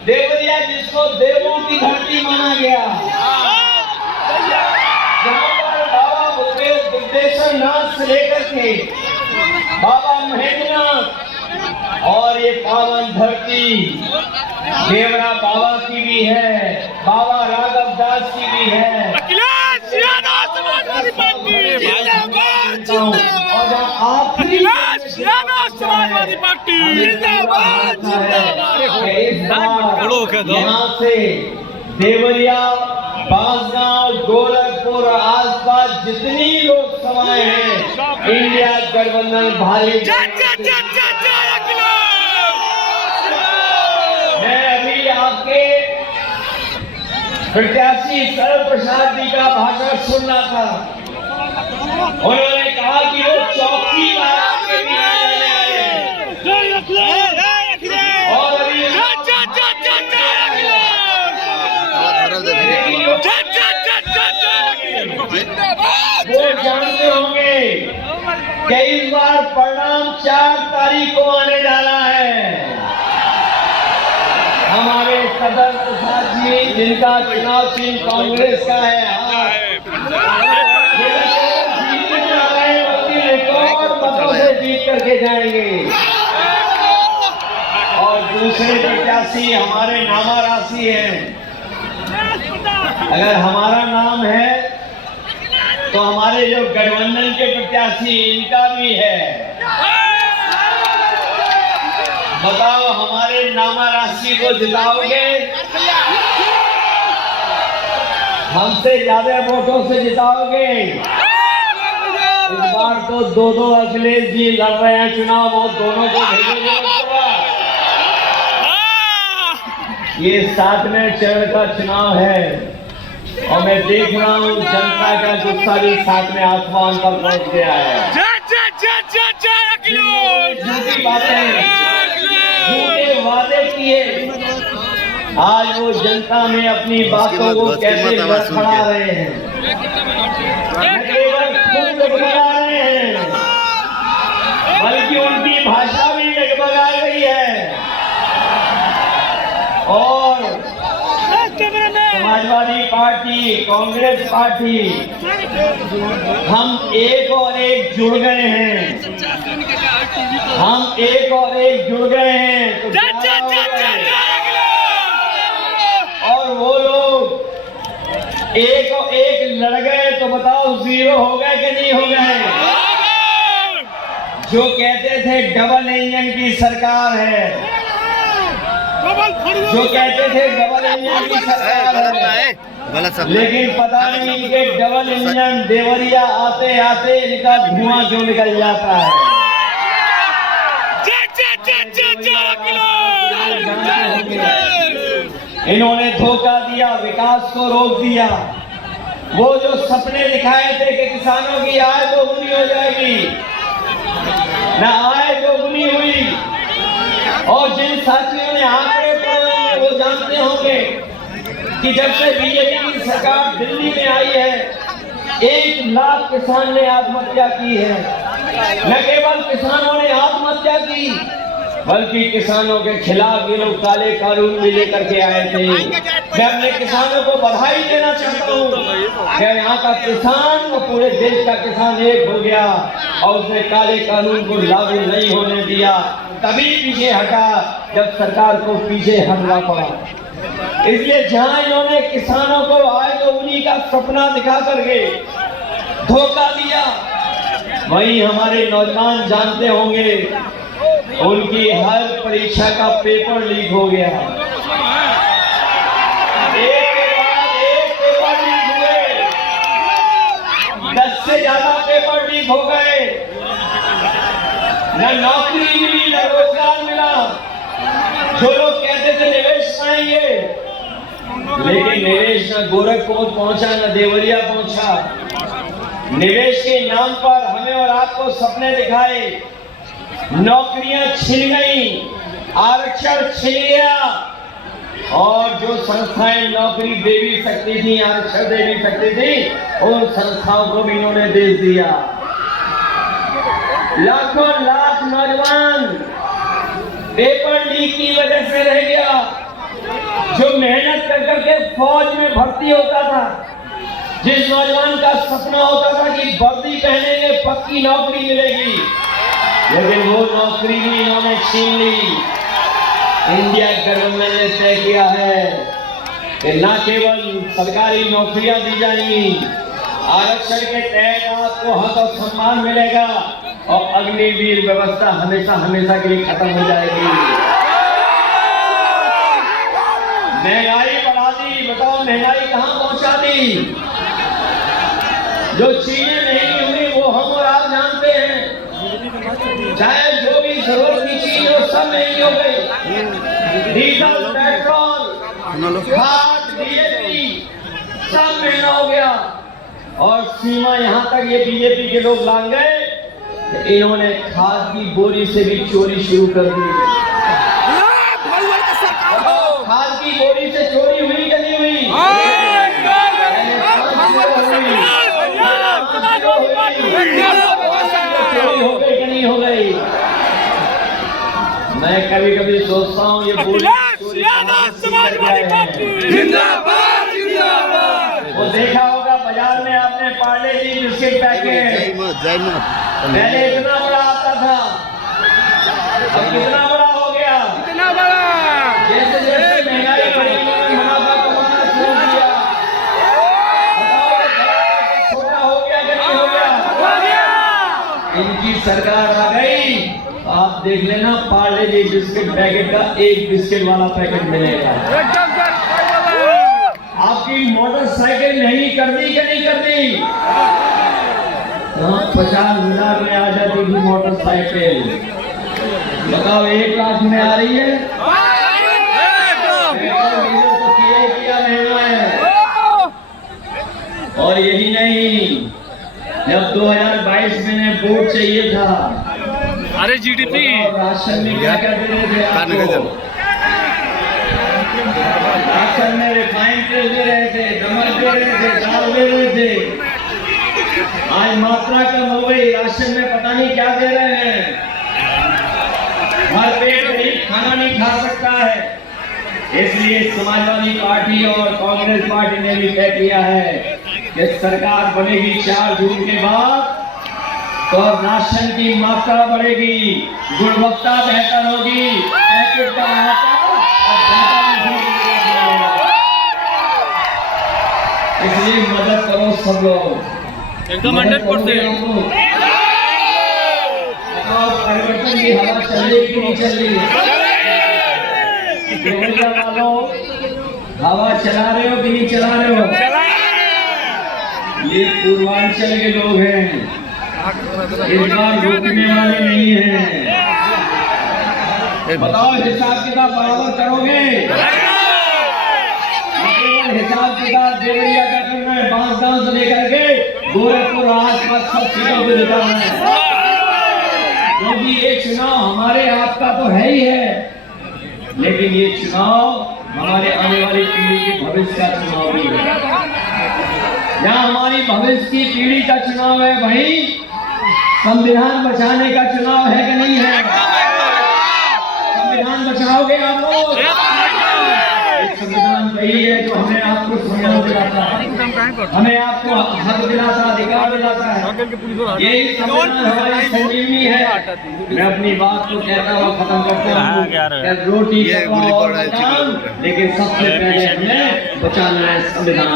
देवरिया जिसको देवों की धरती माना गया, जहाँ पर बाबा बुद्धेश्वर नाथ से लेकर के बाबा महेंद्रनाथ और ये पावन धरती देवरा बाबा की भी है, बाबा राघव दास की भी है। और आखिरी समाजवादी पार्टी यहाँ से देवरिया, बांसगांव, गोरखपुर और आसपास जितनी लोकसभाएं हैं, इंडिया गठबंधन भारी। मैं अभी आपके प्रत्याशी सरल प्रसाद जी का भाषण सुन रहा था। उन्होंने कहा कि वो चौकी महाराज के बीच आए और अभी वो जानते होंगे कि इस बार परिणाम 4 तारीख को आने जा रहा है। हमारे सरल प्रसाद जी, जिनका चुनाव चिन्ह कांग्रेस का है, जीत करके जाएंगे। और दूसरे प्रत्याशी हमारे नामा राशि हैं। अगर हमारा नाम है तो हमारे जो गठबंधन के प्रत्याशी, इनका भी है। बताओ, हमारे नामा राशि को जिताओगे? हमसे ज्यादा वोटों से जिताओगे? इस बार तो 2-2 अखिलेश जी लड़ रहे हैं चुनाव, वो दोनों को भेजेंगे। ये 7वें चरण का चुनाव है और मैं देख रहा हूँ जनता का गुस्सा भी 7वें आसमान पर पहुंच गया है। झूठी बातें, झूठे वादे किए, आज वो जनता में अपनी बातों को कैसे लड़खड़ा रहे हैं। बल्कि उनकी भाषा भी डगमगा गई है। और समाजवादी पार्टी, कांग्रेस पार्टी, हम एक और एक जुड़ गए हैं। हम एक और एक जुड़ गए हैं तो और वो लोग एक और एक लड़ गए तो बताओ 0 हो गए कि नहीं हो गए? जो कहते थे डबल इंजन की सरकार है, जो कहते थे डबल इंजन की सरकार है, लेकिन पता नहीं कि डबल इंजन देवरिया आते आते इनका धुआं क्यों निकल जाता है। इन्होंने धोखा दिया, विकास को रोक दिया। वो जो सपने दिखाए थे कि किसानों की आय दोगुनी हो जाएगी, न आय दोगुनी हुई। और जिन साथियों ने आंकड़े पढ़े वो जानते होंगे कि जब से बीजेपी की सरकार दिल्ली में आई है, 1 लाख किसान ने आत्महत्या की है। न केवल किसानों ने आत्महत्या की, बल्कि किसानों के खिलाफ ये लोग काले कानून भी लेकर के आए थे। मैं अपने किसानों को बधाई देना चाहता हूँ कि यहाँ का किसान और पूरे देश का किसान एक हो गया और उसने काले कानून को लागू नहीं होने दिया। तभी पीछे हटा जब सरकार को पीछे हटना पड़ा। इसलिए जहाँ इन्होंने किसानों को आय दोगुनी का सपना दिखा करके धोखा दिया, वहीं हमारे नौजवान जानते होंगे उनकी हर परीक्षा का पेपर लीक हो गया। एक के बाद एक पेपर लीक हुए, 10 से ज्यादा पेपर लीक हो गए। न नौकरी मिली, न रोजगार मिला। जो लोग कहते थे निवेश आएंगे, लेकिन निवेश न गोरखपुर पहुंचा, न देवरिया पहुंचा। निवेश के नाम पर हमें और आपको सपने दिखाए, नौकरियां छिन गई, आरक्षण छिन गया। और जो संस्थाएं नौकरी दे भी सकती थी, आरक्षण दे भी सकती थी, उन संस्थाओं को भी इन्होंने दे दिया। लाखों लाख नौजवान पेपर लीक की वजह से रह गया। करके फौज में भर्ती होता था, जिस नौजवान का सपना होता था कि वर्दी पहनेंगे पक्की नौकरी मिलेगी, लेकिन वो नौकरी भी इन्होंने छीन ली। इंडिया गवर्नमेंट ने तय किया है कि न केवल सरकारी नौकरियां दी जाएंगी, आरक्षण के तहत आपको हक और सम्मान मिलेगा और अग्निवीर व्यवस्था हमेशा हमेशा के लिए खत्म हो जाएगी। महंगाई बढ़ा दी, बताओ महंगाई कहां पहुंचा दी? जो चीजें नहीं हुई वो हम और आप जानते हैं। चाहे जो भी जरूरत की चीज हो सब महंगी हो गई। डीजल, पेट्रोल, खाद, डीएपी सब महंगा हो गया। और सीमा यहाँ तक ये बीजेपी के लोग लांग गए, इन्होंने खाद की बोरी से भी चोरी शुरू कर दी। खाद की बोरी से चोरी हुई कि नहीं हुई? चोरी हो गई कि नहीं हो गई? मैं कभी कभी सोचता हूँ ये बोरी वो देखा होगा बाजार में आपने पार्ले जी बिस्किट पैकेट पहले इतना बड़ा आता था, अब कितना बड़ा हो गया? कितना बड़ा? जैसे जैसे महंगाई बढ़ी मुनाफा कमाना शुरू किया। बताओ छोटा हो गया कि नहीं हो गया? इनकी सरकार आ गई, आप देख लेना पार्ले जी बिस्किट पैकेट का एक बिस्किट वाला पैकेट मिलेगा। आपकी मोटरसाइकिल नहीं कर दी कि नहीं कर दी? 50,000 में आ जाती थी मोटरसाइकिल, बताओ 1 लाख में आ रही है। तो किया महंगा है। और यही नहीं, जब 2022 में वोट चाहिए था, अरे जीडीपी राशन में क्या क्या दे रहे थे आपको? राशन में रिफाइंड तेल दे रहे थे, नमक दे रहे थे, दाल दे रहे थे। आज मात्रा कम हो गई, राशन में पता नहीं क्या दे रहे हैं। हर पेट नहीं खाना नहीं खा सकता है। इसलिए समाजवादी पार्टी और कांग्रेस पार्टी ने भी तय किया है कि सरकार बनेगी 4 जून के बाद, तो राशन की मात्रा बढ़ेगी, गुणवत्ता बेहतर होगी, पैकेट का आटा इसलिए मदद करो सब लोग, एकदम 100%। परिवर्तन की हवा चल रही कि नहीं चल रही? हवा चला रहे हो कि नहीं चला रहे हो? ये पूर्वांचल के लोग हैं, इस बार रुकने वाले नहीं हैं। बताओ हिसाब किताब बराबर करोगे? हिसाब किताब देवरिया का करना है, बांसगांव से लेकर के गोरखपुर आसपास सब सीटों को जिताना है, क्योंकि ये चुनाव हमारे आपका तो है ही है, लेकिन ये चुनाव हमारे आने वाली पीढ़ी के भविष्य का चुनाव भी है। जहाँ हमारी भविष्य की पीढ़ी का चुनाव है, वहीं संविधान बचाने का चुनाव है कि नहीं है? संविधान बचाओगे आप लोग? संविधान वही है जो हमें आपको सम्मान दिलाता है, हमें आपको हक दिलाता, अधिकार दिलाता है। यही संविधान हमारी संजीवनी है। मैं अपनी बात को कहता हुआ खत्म करता हूँ। रोटी कपड़ा और मकान, लेकिन सबसे पहले हमें बचाना है संविधान।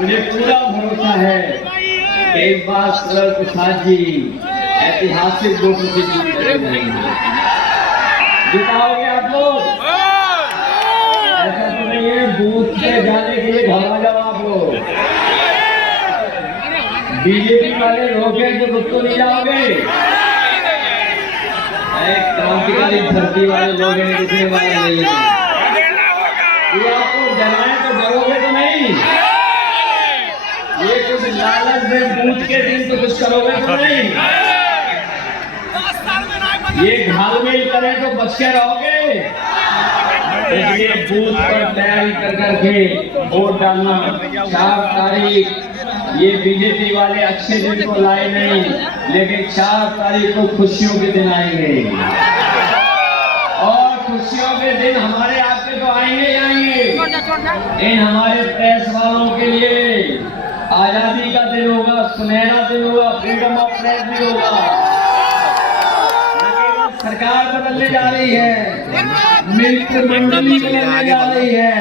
मुझे पूरा भरोसा है कि इस बार सरल प्रसाद जी ऐतिहासिक वोटों से जीत जाएंगे। जिताओगे आप लोग? ऐसा तो नहीं है बूथ पे जाने के लिए घबरा जाओ आप लोग। बीजेपी वाले रोके तो रुक तो नहीं जाओगे? क्रांतिकारी धरती वाले लोग हैं, रुकने वाले नहीं है। ये आपको जलाएं तो डरोगे तो नहीं? ये कुछ लालच में बूथ के दिन तो कुछ करोगे तो नहीं? ये घालमेल करें तो बच के रहोगे। इसलिए बूथ पर तैयारी कर करके वोट डालना। 4 तारीख ये बीजेपी वाले अच्छे दिन को लाए नहीं, लेकिन 4 तारीख को खुशियों के दिन आएंगे और खुशियों के दिन दिन हमारे आपके तो आएंगे ही आएंगे। इन हमारे प्रेस वालों के लिए आजादी का दिन होगा, सुनहरा दिन होगा, फ्रीडम ऑफ प्रेस भी होगा। न केवल सरकार बदलने जा रही है, मित्र मंडली बदलने जा रही है।